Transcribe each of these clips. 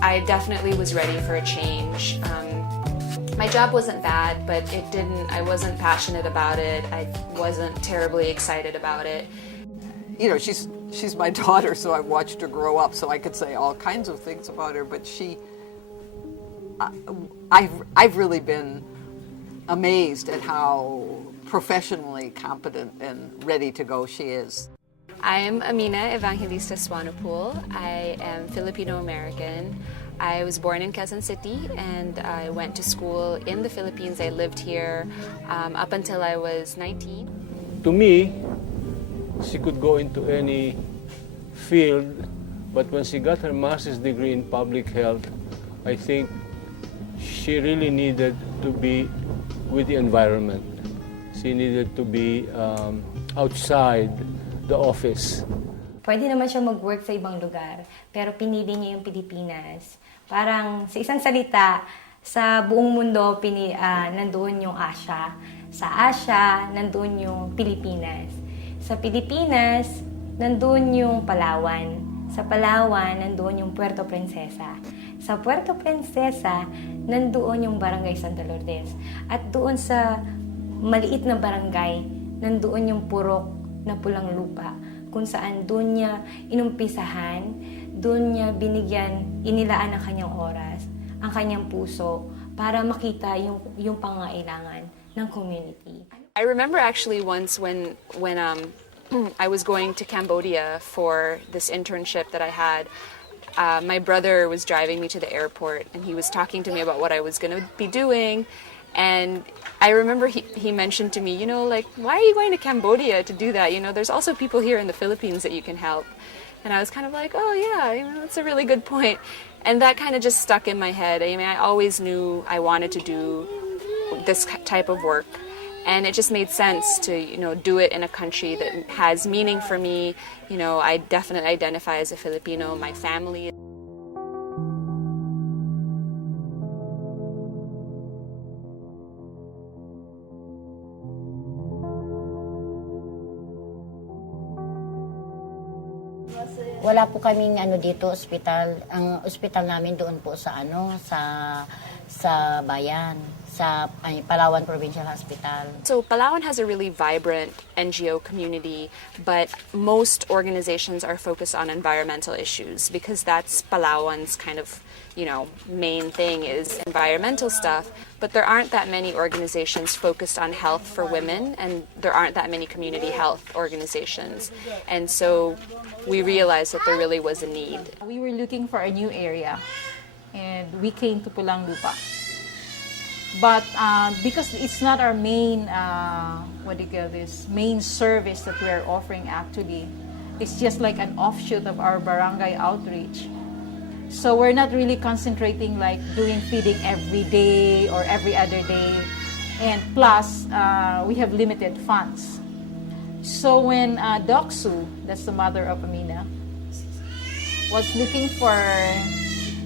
I definitely was ready for a change. My job wasn't bad, but I wasn't passionate about it. I wasn't terribly excited about it. You know, she's my daughter, so I watched her grow up, so I could say all kinds of things about her, but I've really been amazed at how professionally competent and ready to go she is. I am Amina Evangelista Swanepoel. I am Filipino-American. I was born in Quezon City and I went to school in the Philippines. I lived here up until I was 19. To me, she could go into any field, but when she got her master's degree in public health, I think she really needed to be with the environment. She needed to be outside the office. Pwede naman siya mag-work sa ibang lugar, pero pinili niya yung Pilipinas. Parang sa isang salita, sa buong mundo, nandoon yung Asia. Sa Asia, nandoon yung Pilipinas. Sa Pilipinas, nandoon yung Palawan. Sa Palawan, nandoon yung Puerto Princesa. Sa Puerto Princesa, nandoon yung Barangay Santa Lourdes. At doon sa maliit na barangay, nandoon yung purok na Pulang-Lupa, kung saan doon niya inumpisahan, doon niya inilaan ang kanyang oras, ang kanyang puso, para makita yung pangailangan ng community. I remember actually once when I was going to Cambodia for this internship that I had, my brother was driving me to the airport and he was talking to me about what I was going to be doing. And I remember he mentioned to me, you know, like, why are you going to Cambodia to do that? You know, there's also people here in the Philippines that you can help. And I was kind of like, oh yeah, you know, that's a really good point. And that kind of just stuck in my head. I mean, I always knew I wanted to do this type of work. And it just made sense to, you know, do it in a country that has meaning for me. You know, I definitely identify as a Filipino, my family. Wala po kaming dito ospital. Ang ospital namin doon po sa sa bayan, sa Palawan Provincial Hospital. So Palawan has a really vibrant NGO community, but most organizations are focused on environmental issues because that's Palawan's kind of, you know, main thing is environmental stuff. But there aren't that many organizations focused on health for women, and there aren't that many community health organizations. And so we realized that there really was a need. We were looking for a new area, and we came to Pulang-Lupa. But because it's not our main, main service that we're offering actually, it's just like an offshoot of our barangay outreach. So we're not really concentrating like doing feeding every day or every other day. And plus, we have limited funds. So when Doc Sue, that's the mother of Amina, was looking for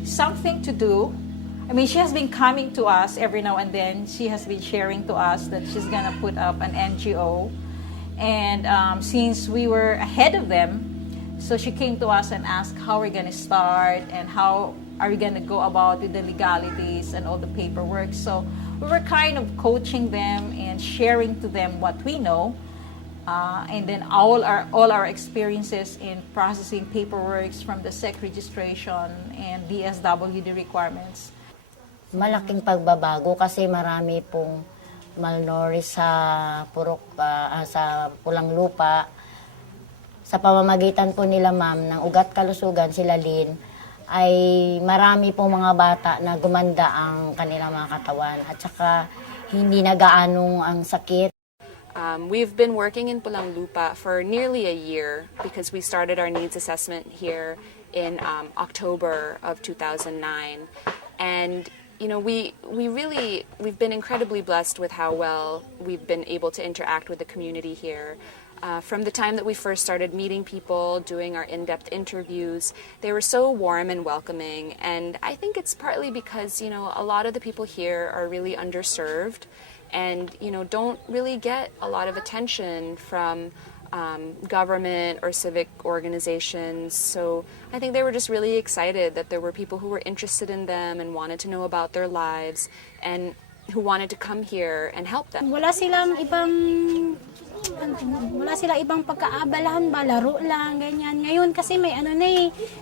something to do, I mean, she has been coming to us every now and then. She has been sharing to us that she's going to put up an NGO. And since we were ahead of them, so she came to us and asked how we're going to start and how are we going to go about with the legalities and all the paperwork. So we were kind of coaching them and sharing to them what we know. And then all our experiences in processing paperwork from the SEC registration and DSWD requirements. Malaking pagbabago kasi marami pong malnourished sa sa Pulang-Lupa. Sa pamamagitan po nila ma'am ng ugat kalusugan, sila Lynn, ay marami pong mga bata na gumanda ang kanilang mga katawan at saka hindi na gaanong ang sakit. We've been working in Pulang-Lupa for nearly a year because we started our needs assessment here in October of 2009. And you know, we've been incredibly blessed with how well we've been able to interact with the community here. From the time that we first started meeting people, doing our in-depth interviews, they were so warm and welcoming. And I think it's partly because, you know, a lot of the people here are really underserved and don't really get a lot of attention from government or civic organizations. So I think they were just really excited that there were people who were interested in them and wanted to know about their lives and who wanted to come here and help them. Wala silang ibang pagkaabalahan ba, laro lang, ganyan. Ngayon kasi may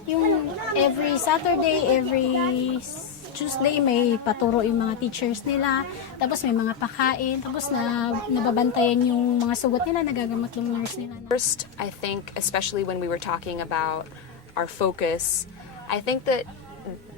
yung every Saturday, every Tuesday may paturo yung mga teachers nila, tapos may mga pakain, tapos nababantayan yung mga sugat nila, nagagamot yung nurse nila. First, I think, especially when we were talking about our focus, I think that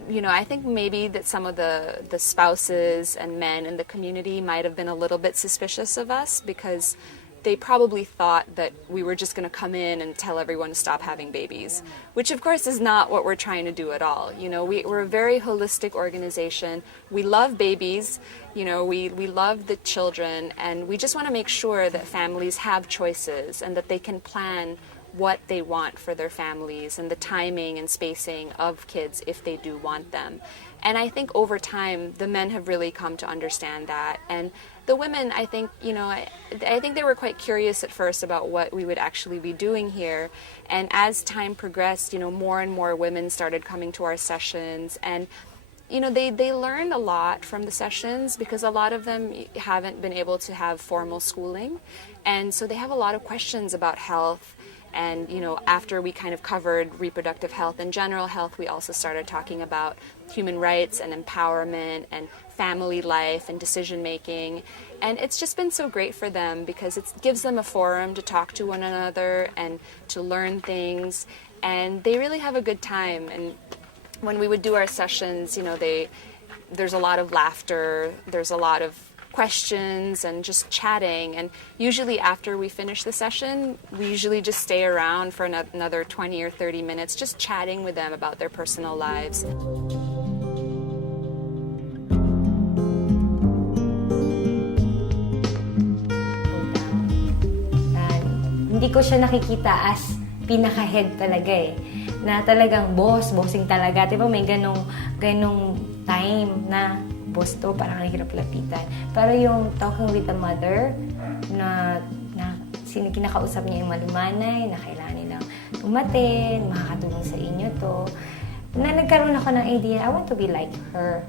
maybe that some of the spouses and men in the community might have been a little bit suspicious of us because they probably thought that we were just going to come in and tell everyone to stop having babies, which of course is not what we're trying to do at all. We're a very holistic organization. We love babies, we love the children, and we just want to make sure that families have choices and that they can plan what they want for their families and the timing and spacing of kids if they do want them. And I think over time, the men have really come to understand that. And the women, I think, I think they were quite curious at first about what we would actually be doing here. And as time progressed, more and more women started coming to our sessions. And, they learned a lot from the sessions because a lot of them haven't been able to have formal schooling. And so they have a lot of questions about health. And, after we kind of covered reproductive health and general health, we also started talking about human rights and empowerment and family life and decision making. And it's just been so great for them because it gives them a forum to talk to one another and to learn things. And they really have a good time. And when we would do our sessions, there's a lot of laughter, there's a lot of questions and just chatting, and usually after we finish the session we usually just stay around for another 20 or 30 minutes just chatting with them about their personal lives. Hindi ko siya nakikita as pinaka-head talaga na talagang bossing talaga. Diba may ganong time na boss to, parang ang hirap lapitan. Pero yung talking with the mother, na kinakausap niya yung malumanay, na kailangan nilang umatin, makakatulong sa inyo to, na nagkaroon ako ng idea, I want to be like her.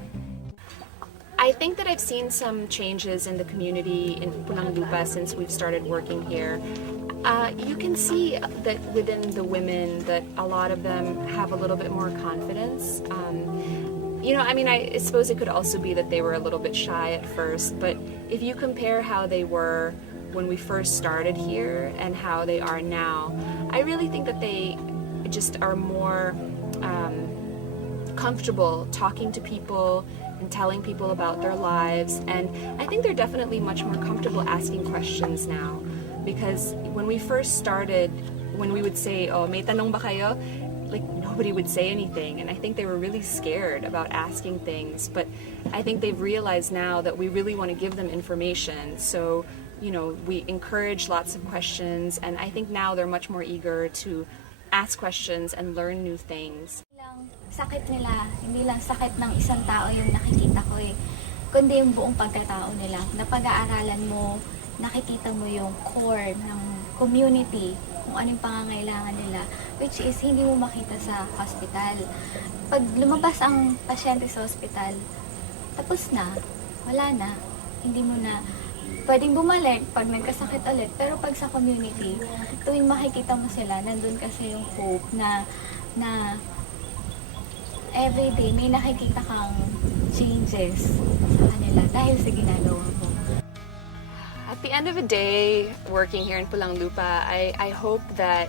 I think that I've seen some changes in the community in Pulang-Lupa since we've started working here. You can see that within the women that a lot of them have a little bit more confidence. I suppose it could also be that they were a little bit shy at first, but if you compare how they were when we first started here and how they are now, I really think that they just are more comfortable talking to people and telling people about their lives, and I think they're definitely much more comfortable asking questions now, because when we first started, when we would say, "Oh, may tanong ba kayo?" like nobody would say anything, and I think they were really scared about asking things, but I think they've realized now that we really want to give them information, so we encourage lots of questions, and I think now they're much more eager to ask questions and learn new things. Sakit nila, hindi lang sakit ng isang tao yung nakikita ko kundi yung buong pagkatao nila. Napag-aaralan mo, nakikita mo yung core ng community, kung anong pangangailangan nila, which is hindi mo makita sa hospital. Pag lumabas ang pasyente sa hospital, tapos na, wala na, hindi mo na pwedeng bumalik pag nagkasakit ulit. Pero pag sa community, tuwing makikita mo sila, nandun kasi yung hope na everyday may nakikita kang changes sa kanila dahil sa ginagawa mo. At the end of the day, working here in Pulang-Lupa, I hope that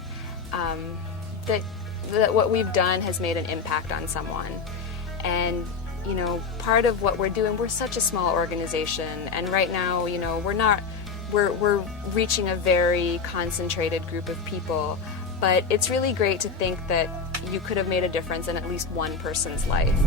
that what we've done has made an impact on someone. And part of what we're doing, we're such a small organization, and right now, we're reaching a very concentrated group of people. But it's really great to think that you could have made a difference in at least one person's life.